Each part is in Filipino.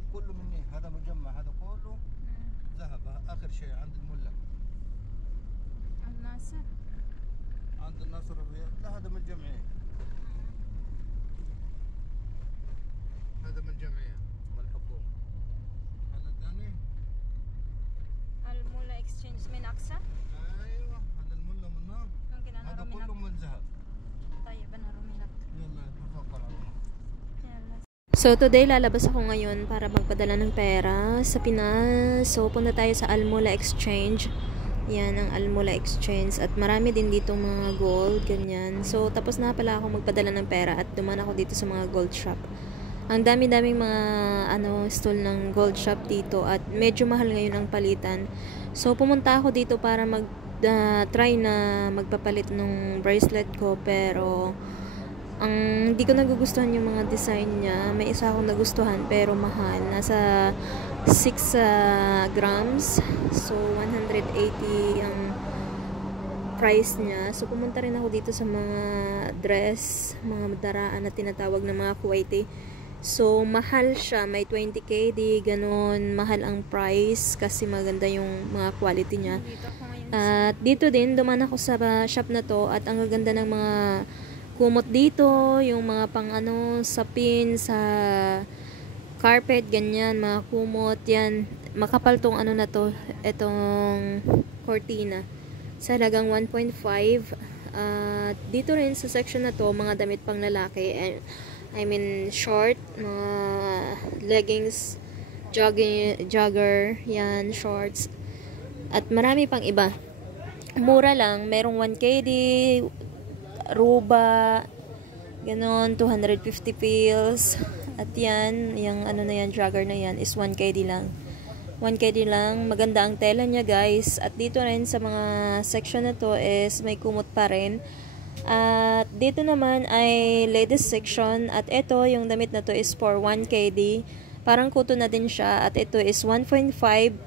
الذهب كله مني، هذا مجمع، هذا كله ذهب. آخر شيء عند الملا، الناصر، عند الناصر الرياض. لا هذا من الجمعية، هذا من الجمعية من الحكومة. هذا الثاني المولا اكسشينج من أقصى. ايوه هذا الملا منه. ممكن أنا هذا أروح كله من من ذهب. طيب أنا أروح من يلا تفضل. So today lalabas ako ngayon para magpadala ng pera sa Pinas. So punta tayo sa Almola Exchange. Yan ang Almola Exchange at marami din dito mga gold, ganyan. So tapos na pala ako magpadala ng pera at dumaan ako dito sa mga gold shop. Ang dami-daming mga stall ng gold shop dito at medyo mahal ngayon ang palitan. So pumunta ako dito para try na magpapalit ng bracelet ko, pero ang hindi ko nagugustuhan yung mga design niya. May isa akong nagustuhan pero mahal. Nasa 6 grams. So 180 ang price niya. So pumunta rin ako dito sa mga dress, mga daraan na tinatawag na mga Kuwaiti. So mahal siya, may 20k di ganon, mahal ang price kasi maganda yung mga quality niya. At dito din dumaan ako sa shop na to at ang gaganda ng mga kumot dito, yung mga pang sapin sa carpet, ganyan, mga kumot, yan. Makapal tong na to, itong cortina. Sa halagang 1.5. Dito rin sa section na to, mga damit pang lalaki. I mean, short, mga leggings, jogger, yan, shorts. At marami pang iba. Mura lang, merong 1KD, Ruba, ganon, 250 pills. At yan, yung na yan, jogger na yan, is 1KD lang. 1KD lang, maganda ang tela niya guys. At dito rin sa mga section na to is may kumot pa rin. At dito naman ay ladies section. At ito, yung damit na to is for 1KD. Parang kuto na din siya. At ito is 1.5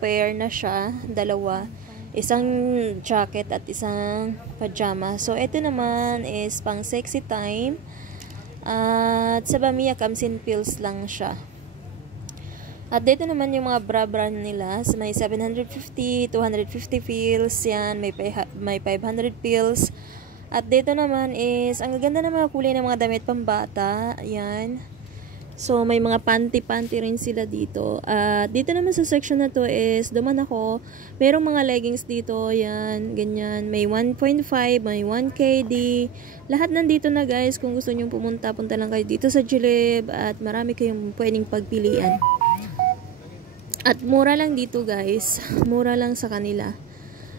pair na siya, dalawa. Isang jacket at isang pajama. So, ito naman is pang sexy time. At sa Bamiya, Kamsin pills lang siya. At dito naman yung mga bra brand nila. So, may 750, 250 pills. Yan, may 500 pills. At dito naman is, ang ganda ng mga kulay ng mga damit pambata. Yan. So, may mga panty rin sila dito. Dito naman sa section na to is, duman ako, merong mga leggings dito, yan, ganyan. May 1.5, may 1KD. Lahat nandito na guys. Kung gusto nyong pumunta, punta lang kayo dito sa Julib. At marami kayong pwedeng pagpilian. At mura lang dito guys. Mura lang sa kanila.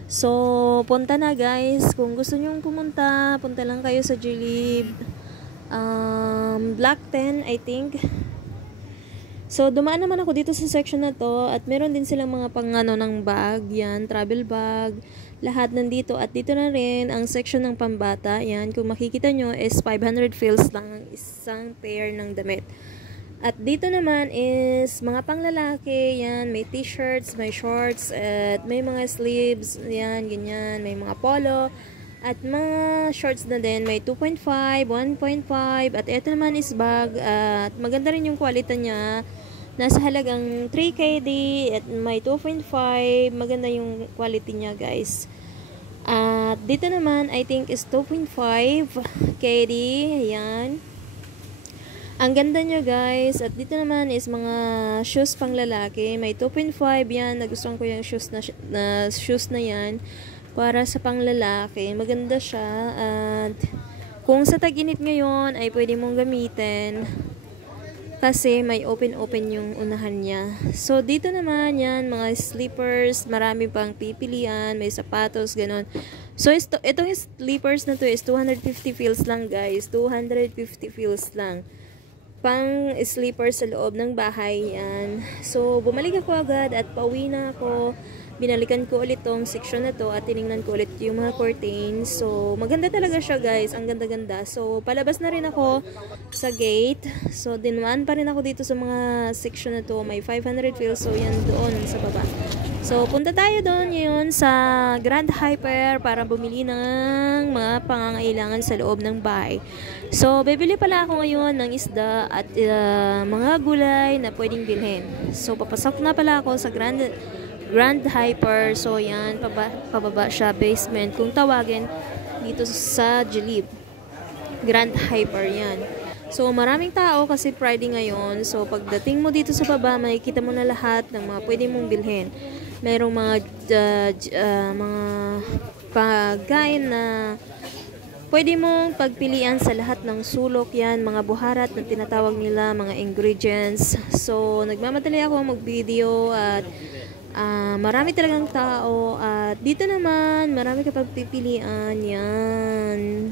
So, punta na guys. Kung gusto nyong pumunta, punta lang kayo sa Julib. Black 10 I think. So dumaan naman ako dito sa section na to at meron din silang mga ng bag, yan, travel bag, lahat nandito. At dito na rin ang section ng pambata, yan, kung makikita nyo is 500 fills lang ang isang pair ng damit. At dito naman is mga panglalaki, yan, may t-shirts, may shorts, at may mga sleeves, yan, ganyan, may mga polo. At mga shorts na din, may 2.5, 1.5, at ito naman is bag, at maganda rin yung quality niya, nasa halagang 3KD, at may 2.5, maganda yung quality niya guys. At dito naman, I think is 2.5KD, yan. Ang ganda niya guys, at dito naman is mga shoes pang lalaki, may 2.5 yan, nagustuhan ko yung shoes na yan. Para sa panglalaki, maganda siya. At kung sa tag-init ngayon ay pwede mong gamitin kasi may open yung unahan niya. So dito naman yan, mga slippers, marami pang pipilian, may sapatos, ganon. So itong slippers na to is 250 fills lang guys, 250 fills lang. Pang slippers sa loob ng bahay yan. So bumalik ako agad at pauwi na ako. Binalikan ko ulit tong section na to at tiningnan ko ulit yung mga curtains. So, maganda talaga siya guys. Ang ganda-ganda. So, palabas na rin ako sa gate. So, dinwan pa rin ako dito sa mga section na to. May 500 fills. So, yan doon sa baba. So, punta tayo doon ngayon sa Grand Hyper para bumili ng mga pangangailangan sa loob ng bahay. So, bibili pala ako ngayon ng isda at mga gulay na pwedeng bilhin. So, papasok na pala ako sa Grand Hyper. So, yan, pababa siya, basement, kung tawagin dito sa Jilib. Grand Hyper, yan. So, maraming tao kasi Friday ngayon. So, pagdating mo dito sa baba, makikita mo na lahat ng mga pwede mong bilhin. Merong mga pagkain na pwede mong pagpilian sa lahat ng sulok yan, mga buharat na tinatawag nila, mga ingredients. So, nagmamadali ako mag-video at marami talagang tao at dito naman, marami ka pagpipilian. Yan.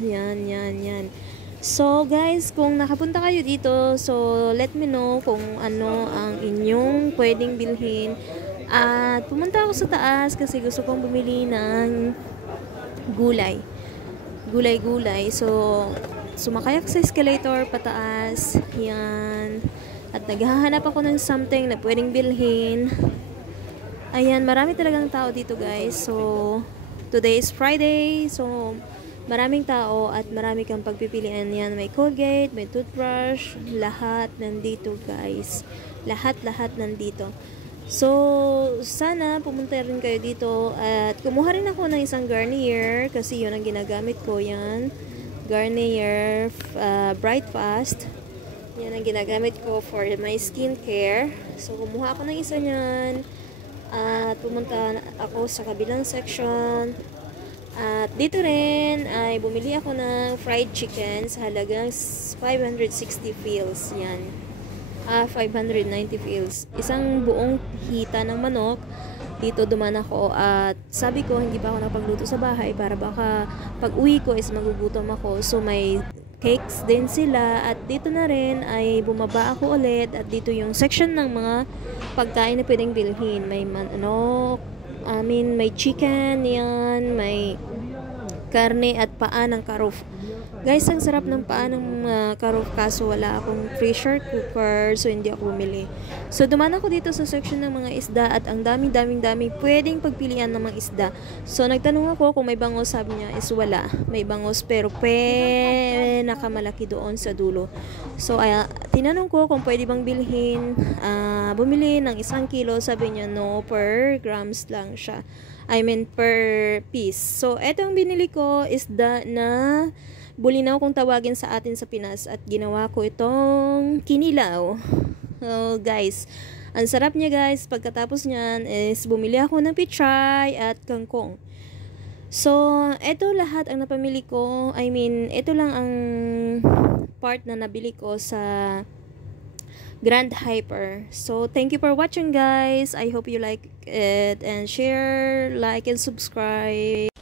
So guys, kung nakapunta kayo dito, so let me know kung ano ang inyong pwedeng bilhin. At pumunta ako sa taas kasi gusto kong bumili ng gulay. So, sumakay ako sa escalator pataas. Yan. At naghahanap ako ng something na pwedeng bilhin. Ayan, marami talagang tao dito guys. So, today is Friday. So, maraming tao at marami kang pagpipilian. Yan, may Colgate, may toothbrush, lahat nandito guys. Lahat nandito. So, sana pumunta rin kayo dito at kumuha rin ako ng isang Garnier kasi yun ang ginagamit ko. Yan, Garnier Bright Fast. Yan ang ginagamit ko for my skincare. So, kumuha ako ng isa niyan at pumunta ako sa kabilang section. At dito rin ay bumili ako ng fried chicken sa halagang 560 fils. Yan. 590 fils. Isang buong hita ng manok. Dito duman ako at sabi ko hindi pa ako nakapagluto sa bahay para baka pag uwi ko is magugutom ako. So may cakes din sila at dito na rin ay bumaba ako ulit at dito yung section ng mga pagkain na pwedeng bilhin. May manok, may chicken, yan, may karne at paa ng karuf. Guys, ang sarap ng paa ng karuf kaso wala akong pressure cooker so hindi ako bumili. So, dumaan ako dito sa section ng mga isda at ang daming pwedeng pagpilian ng mga isda. So, nagtanong ako kung may bangos, sabi niya is wala. May bangos pero nakamalaki doon sa dulo. So, tinanong ko kung pwede bang bilhin, bumili ng 1 kilo, sabi niya no, per grams lang siya. Per piece. So, etong binili ko isda na bulinaw kung tawagin sa atin sa Pinas at ginawa ko itong kinilaw. So, guys, ang sarap niya guys. Pagkatapos niyan is bumili ako ng pichay at kangkong. So, eto lahat ang napamili ko. Ito lang ang part na nabili ko sa Grand Hyper. So, thank you for watching guys. I hope you like it and share, like, and subscribe.